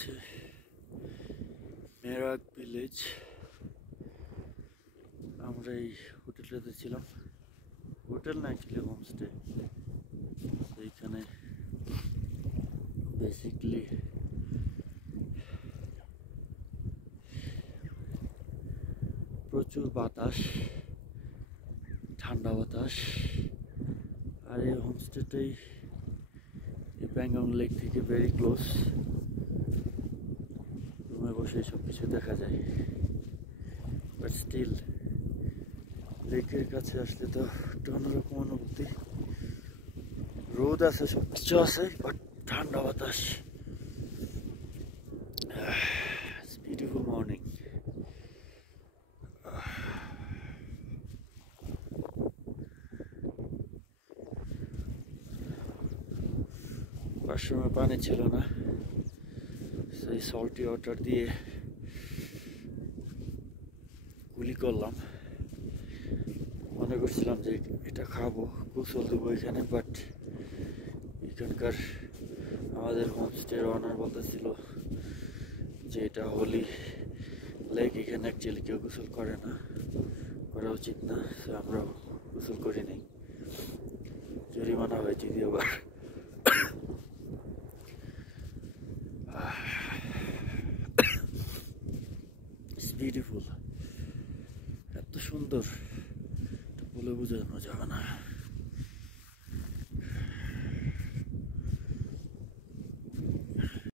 হচ্ছে মেরাক ভিলেজ। আমরা এই হোটেলটাতে ছিলাম, হোটেল না অ্যাকচুয়ালি হোমস্টে। এইখানে বেসিকলি প্রচুর বাতাস, ঠান্ডা বাতাস। আর এই হোমস্টেটাই এই প্যাংগং লেক থেকে ভেরি ক্লোজ। রুমে বসে সব কিছু দেখা যায়, বাট স্টিল লেকের কাছে আসলে তো একটা অন্যরকম অনুভূতি। রোদ আছে, সব কিছু আছে, বাট ঠান্ডা বাতাস। It's a beautiful morning. ওয়াশরুমে পানি ছিল না, সেই সল্টি ওয়াটার দিয়ে কুলি করলাম। মনে করছিলাম যে এটা খাবো, গোসল দেবো এখানে, বাট এখানকার আমাদের হোমস্টের ওনার বলতেছিল যে এটা হোলি লেক, এখানে অ্যাকচুয়ালি কেউ গোসল করে না, করা উচিত না। আমরা গোসল করি নাই, জরিমানা হয়েছে দ্বিতীয়বার। It's beautiful, এত সুন্দর বলে বোঝানো যাবে না।